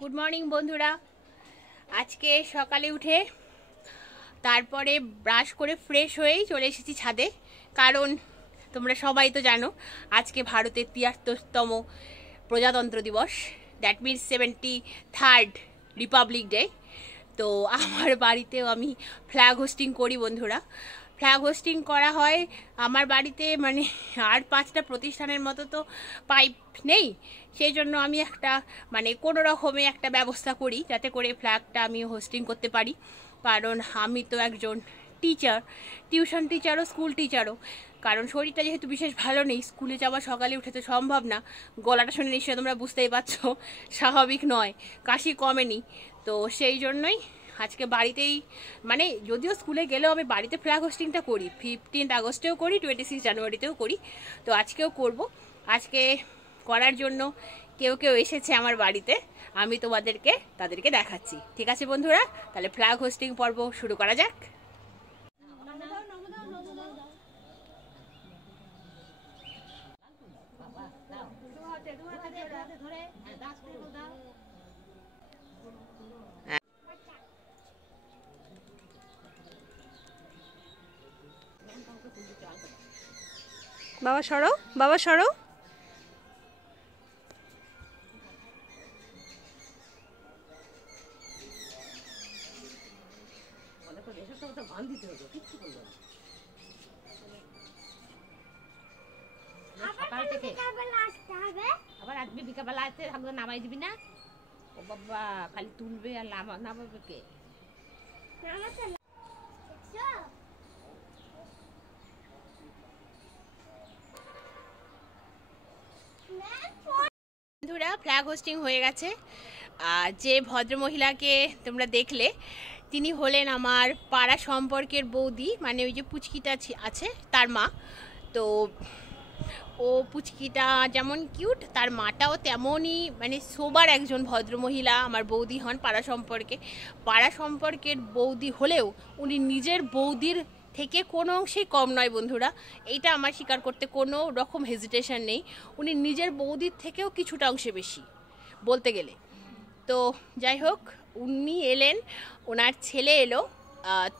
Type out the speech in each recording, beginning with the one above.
Good morning বন্ধুরা। আজকে সকালে উঠে তারপরে ব্রাশ করে ফ্রেশ হয়েই চলে এসেছি ছাদে, কারণ তোমরা সবাই তো জানো আজকে ভারতের ৭৩তম প্রজাতন্ত্র দিবস, that means 73rd Republic day. তো আমার বাড়িতেও আমি ফ্ল্যাগ হোস্টিং করি বন্ধুরা। ফ্ল্যাগ হোস্টিং করা হয় আমার বাড়িতে, মানে আর 5টা প্রতিষ্ঠানের মতো তো পাইপ নেই, সেই জন্য আমি একটা কোনো রকমে একটা ব্যবস্থা করি যাতে করে ফ্ল্যাগটা আমি হোস্টিং করতে পারি। কারণ আমি তো একজন টিচার, টিউশন টিচারও স্কুল টিচারও। কারণ শরীরটা যেহেতু বিশেষ ভালো নেই, স্কুলে যাওয়া সকালে উঠে তো সম্ভব না। গলাটা শুনে নিশ্চয়ই তোমরা বুঝতেই পারছো স্বাভাবিক নয়, কাশি কমেনি। তো সেই জন্যই আজকে বাড়িতেই, যদিও স্কুলে গেলেও আমি বাড়িতে ফ্ল্যাগ হোস্টিংটা করি, 15 আগস্টেও করি, 26 জানুয়ারিতেও করি। তো আজকেও করব। আজকে করার জন্য কেউ এসেছে আমার বাড়িতে, আমি তাদেরকে দেখাচ্ছি। ঠিক আছে বন্ধুরা, তাহলে ফ্ল্যাগ হোস্টিং পর্ব শুরু করা যাক। বাবা সরো, বাবা সরো। আবার আসবি বিকালবেলা আসতে নামাই দিবি না? ও বাবা, খালি তুলবে আর নামাবে কে? বন্ধুরা, ফ্ল্যাগ হোস্টিং হয়ে গেছে। যে ভদ্রমহিলাকে তোমরা দেখলে তিনি হলেন আমার পাড়া সম্পর্কের বৌদি, ওই যে পুচকিটা আছে তার মা। তো ও পুচকিটা যেমন কিউট, তার মাটাও তেমনই সোবার একজন ভদ্রমহিলা আমার বৌদি হন পাড়া সম্পর্কের বৌদি হলেও উনি নিজের বৌদির থেকে কোনো অংশেই কম নয় বন্ধুরা। এইটা আমার স্বীকার করতে কোনো রকম হেজিটেশন নেই। উনি নিজের বৌদির থেকেও কিছুটা অংশে বেশি বলতে গেলে। তো যাই হোক, উনি এলেন, ওনার ছেলে এলো।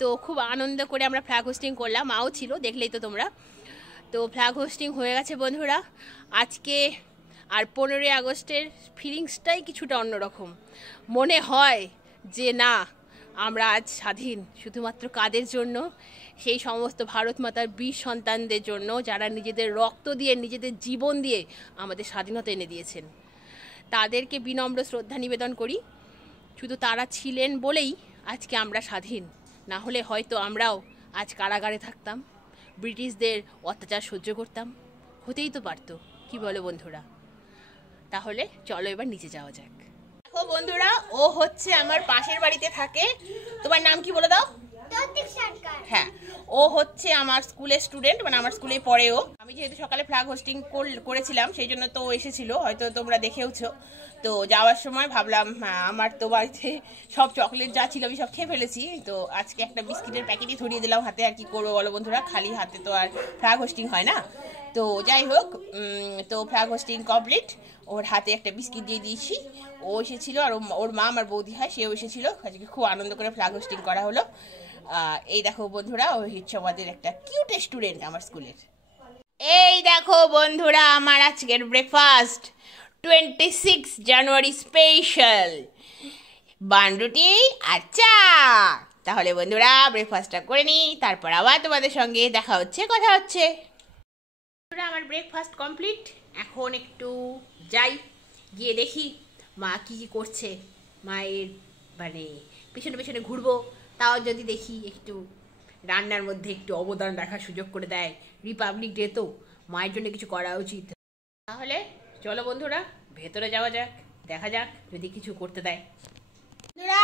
তো খুব আনন্দ করে আমরা ফ্ল্যাগ হোস্টিং করলাম, মাও ছিল, দেখলেই তো তোমরা। তো ফ্ল্যাগ হোস্টিং হয়ে গেছে বন্ধুরা। আজকে আর 15ই আগস্টের ফিলিংসটাই কিছুটা অন্যরকম। মনে হয় যে না, আমরা আজ স্বাধীন শুধুমাত্র কাদের জন্য? সেই সমস্ত ভারত মাতার বীর সন্তানদের জন্য, যারা নিজেদের রক্ত দিয়ে, নিজেদের জীবন দিয়ে আমাদের স্বাধীনতা এনে দিয়েছেন। তাদেরকে বিনম্র শ্রদ্ধা নিবেদন করি। শুধু তারা ছিলেন বলেই আজকে আমরা স্বাধীন, না হলে হয়তো আমরাও আজ কারাগারে থাকতাম, ব্রিটিশদের অত্যাচার সহ্য করতাম। হতেই তো পারতো, কি বলো বন্ধুরা? তাহলে চলো এবার নিচে যাওয়া যাক। দেখো বন্ধুরা, ও হচ্ছে আমার পাশের বাড়িতে থাকে। তোমার নাম কি বলে দাও? হ্যাঁ, ও হচ্ছে আমার স্কুলের স্টুডেন্ট, আমার স্কুলে পড়েও। আমি যেহেতু সকালে ফ্ল্যাগ হোস্টিং করেছিলাম, সেই জন্য তো ও এসেছিল, হয়তো তোমরা দেখেওছো। তো যাওয়ার সময় ভাবলাম আমার তো বাড়িতে সব চকলেট যা ছিল আমি সব খেয়ে ফেলেছি, তো আজকে একটা বিস্কিটের প্যাকেটই ধরিয়ে দিলাম হাতে। আর কি করবো বলো বন্ধুরা, খালি হাতে তো আর ফ্ল্যাগ হোস্টিং হয় না। তো যাই হোক, তো ফ্ল্যাগ হোস্টিং কমপ্লিট। ওর হাতে একটা বিস্কিট দিয়ে দিয়েছি। ও এসেছিল, আর ওর মা আমার বৌদি হয়, সেও এসেছিল। আজকে খুব আনন্দ করে ফ্ল্যাগ হোস্টিং করা হলো। এই দেখো বন্ধুরা, ও হচ্ছে আমাদের একটা কিউট স্টুডেন্ট আমার স্কুলের। এই দেখো বন্ধুরা, আমার আজকের ব্রেকফাস্ট 26 জানুয়ারি স্পেশাল বানরুটি আর চা। তাহলে বন্ধুরা, ব্রেকফাস্টটা করে নিই, তারপর আবার তোমাদের সঙ্গে দেখা হচ্ছে, কথা হচ্ছে। আমার ব্রেকফাস্ট কমপ্লিট। এখন একটু যাই, গিয়ে দেখি মা কি করছে। মায়ের পেছনে পেছনে ঘুরবো, তাও যদি দেখি একটু রান্নার মধ্যে একটু অবদান রাখার সুযোগ করে দেয়। রিপাবলিক ডে তো, মায়ের জন্য কিছু করা উচিত। তাহলে চলো বন্ধুরা, ভেতরে যাওয়া যাক, দেখা যাক যদি কিছু করতে দেয়। বন্ধুরা,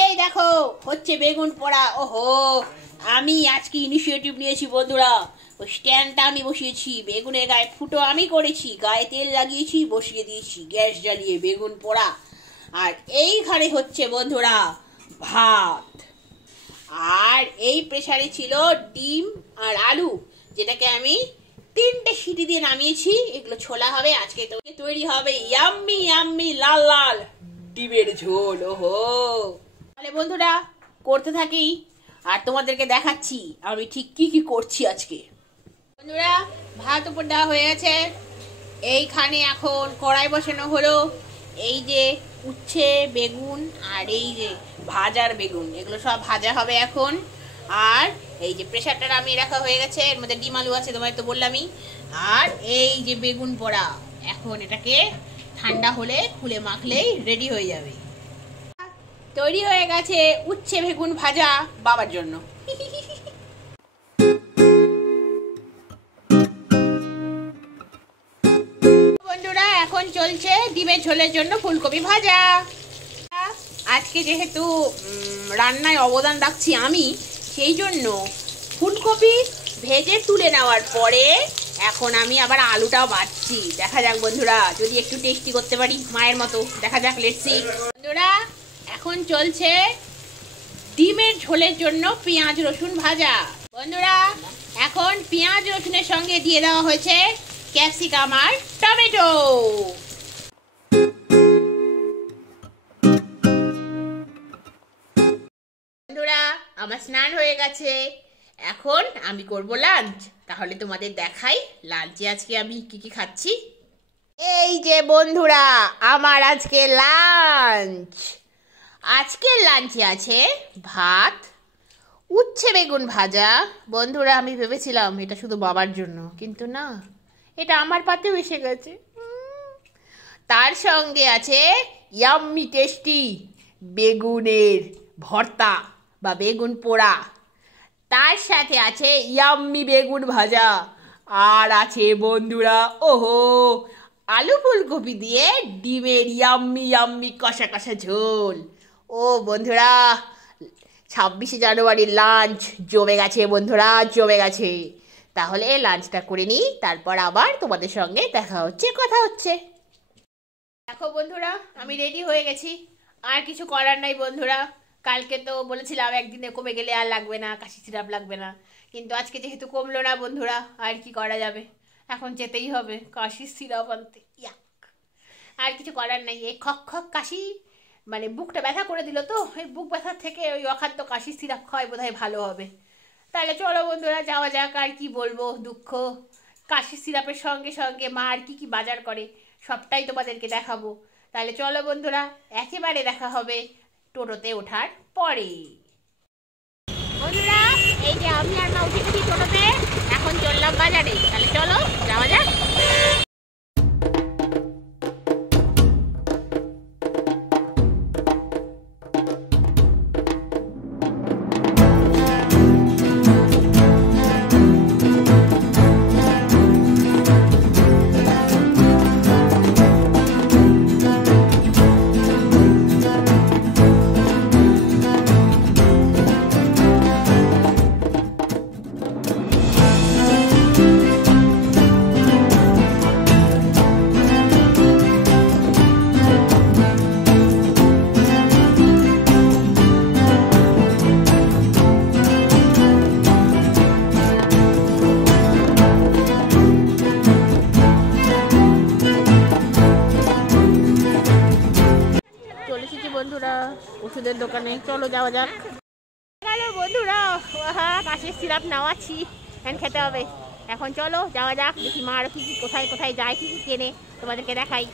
এই দেখো হচ্ছে বেগুন পোড়া। ওহো, আমি আজকে ইনিশিয়েটিভ নিয়েছি বন্ধুরা। ওই স্ট্যান্ডটা আমি বসিয়েছি, বেগুনের গায়ে ফুটো আমি করেছি, গায়ে তেল লাগিয়েছি, বসিয়ে দিয়েছি গ্যাস জ্বালিয়ে বেগুন পোড়া। আর এইখানে হচ্ছে বন্ধুরা ভাত, আর এই প্রেসারে ছিল ডিম আর আলু, যেটাকে আমি 3টে সিটি দিয়ে নামিয়েছি। এগুলো ছোলা হবে আজকে, তৈরি হবে ইয়াম্মি ইয়াম্মি লাল লাল ডিমের ঝোল। ওহো, তাহলে বন্ধুরা করতে থাকি আর তোমাদেরকে দেখাচ্ছি আমি ঠিক কি কি করছি আজকে। বন্ধুরা ভাত উপর দেওয়া হয়ে গেছে, এইখানে এখন কড়াই বসানো হলো। এই যে উচ্ছে বেগুন আর এই যে ভাজার বেগুন, এগুলো সব ভাজা হবে এখন। আর এই যে প্রেসারটা নামিয়ে রাখা হয়ে গেছে, এর মধ্যে ডিম আলু আছে তোমায় তো বললামই। আর এই যে বেগুন পোড়া, এখন এটাকে ঠান্ডা হলে খুলে মাখলেই রেডি হয়ে যাবে। তৈরি হয়ে গেছে উচ্ছে বেগুন ভাজা বাবার জন্য। বন্ধুরা এখন চলছে ডিমের ঝোলের জন্য ফুলকপি ভাজা। আজকে যেহেতু রান্নায় অবদান রাখছি আমি, সেই জন্য ফুলকপি ভেজে তুলে নেওয়ার পরে এখন আমি আবার আলুটাও বাছছি। দেখা যাক বন্ধুরা, যদি একটু টেস্টি করতে পারি মায়ের মতো, দেখা যাক, লেটস সি। বন্ধুরা এখন চলছে ডিমের ঝোলের জন্য পেঁয়াজ রসুন ভাজা। বন্ধুরা এখন পেঁয়াজ রসুনের সঙ্গে দিয়ে দেওয়া হয়েছে ক্যাপসিকাম আর টমেটো। বন্ধুরা আমার স্নান হয়ে গেছে, এখন আমি করব লাঞ্চ। তাহলে তোমাদের দেখাই লাঞ্চে আজকে আমি কি কি খাচ্ছি। এই যে বন্ধুরা আমার আজকে লাঞ্চ, আজকের লাঞ্চে আছে ভাত, উচ্ছে বেগুন ভাজা। বন্ধুরা আমি ভেবেছিলাম এটা শুধু বাবার জন্য, কিন্তু না, এটা আমার পাতেও এসে গেছে। তার সঙ্গে আছে ইয়াম্মি টেস্টি বেগুনের ভর্তা বা বেগুন পোড়া, তার সাথে আছে ইয়াম্মি বেগুন ভাজা, আর আছে বন্ধুরা ওহো আলু ফুলকপি দিয়ে ডিমের ইয়াম্মি ইয়াম্মি কষা কষা ঝোল। ও বন্ধুরা 26শে জানুয়ারির লাঞ্চ জমে গেছে বন্ধুরা, জমে গেছে। তাহলে লাঞ্চটা করে নিই, তারপর আবার তোমাদের সঙ্গে দেখা হচ্ছে, কথা হচ্ছে। দেখো বন্ধুরা আমি রেডি হয়ে গেছি, আর কিছু করার নাই বন্ধুরা। কালকে তো বলেছিলাম একদিনে কমে গেলে আর লাগবে না, কাশি সিরাপ লাগবে না, কিন্তু আজকে যেহেতু কমলো না বন্ধুরা, আর কি করা যাবে, এখন যেতেই হবে কাশি সিরাপ আনতে। ইয়াক, আর কিছু করার নাই। এই খক খক কাশি মানে বুকটা ব্যথা করে দিল, তো এই বুক ব্যথার থেকে ওই অখাদ্য কাশি সিরাপ খাওয়াই বোধহয় ভালো হবে। তাহলে চলো বন্ধুরা যাওয়া যাক, আর কি বলবো, দুঃখ। কাশি সিরাপের সঙ্গে সঙ্গে মা আর কি কি বাজার করে সবটাই তোমাদেরকে দেখাবো। তাহলে চলো বন্ধুরা একেবারে দেখা হবে টোটোতে ওঠার পরে। বন্ধুরা এই যে আমি আর মা উঠে গেছি টোটোতে, এখন চললাম বাজারে। তাহলে চলো যাওয়া যাক। বন্ধুরা ওষুধের দোকানে, চলো যাওয়া যাক। হ্যালো বন্ধুরা, কাশির সিরাপ নেওয়াচ্ছি, এখন খেতে হবে। এখন চলো যাওয়া যাক, দেখি মা আরো কি কি কোথায় কোথায় যায়, কি কি কেনে তোমাদেরকে দেখাই।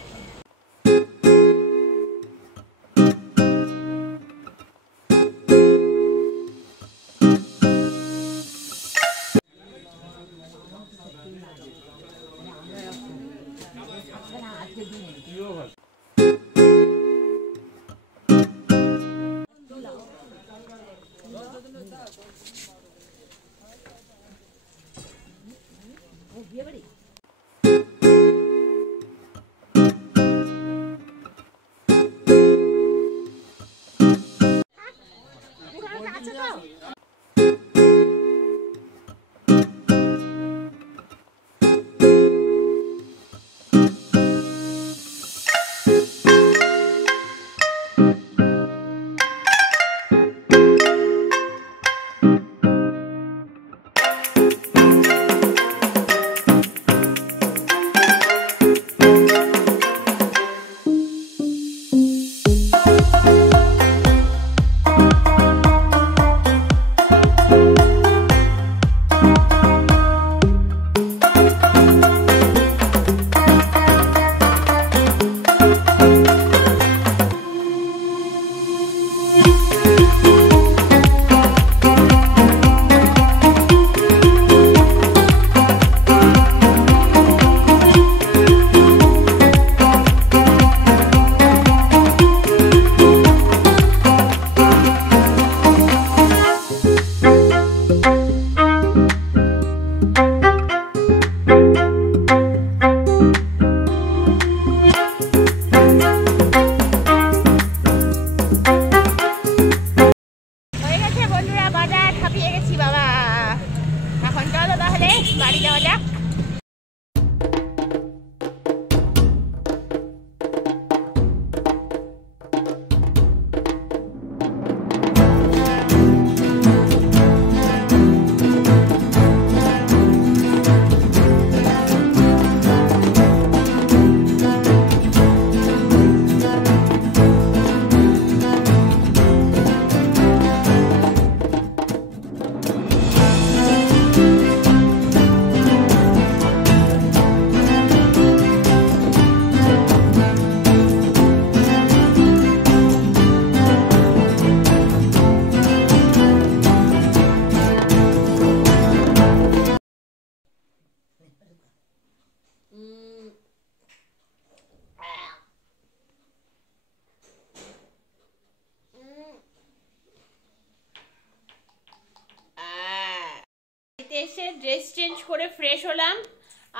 এসে ড্রেস চেঞ্জ করে ফ্রেশ হলাম,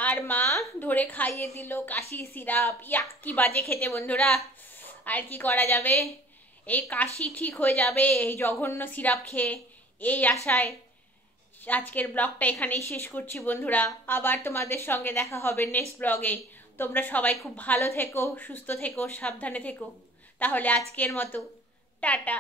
আর মা ধরে খাইয়ে দিল কাশি সিরাপ। ইয়াক, কি বাজে খেতে বন্ধুরা, আর কি করা যাবে, এই কাশি ঠিক হয়ে যাবে এই জঘন্য সিরাপ খেয়ে, এই আশায় আজকের ব্লগটা এখানেই শেষ করছি বন্ধুরা। আবার তোমাদের সঙ্গে দেখা হবে নেক্সট ব্লগে। তোমরা সবাই খুব ভালো থেকো, সুস্থ থেকো, সাবধানে থেকো। তাহলে আজকের মতো টাটা।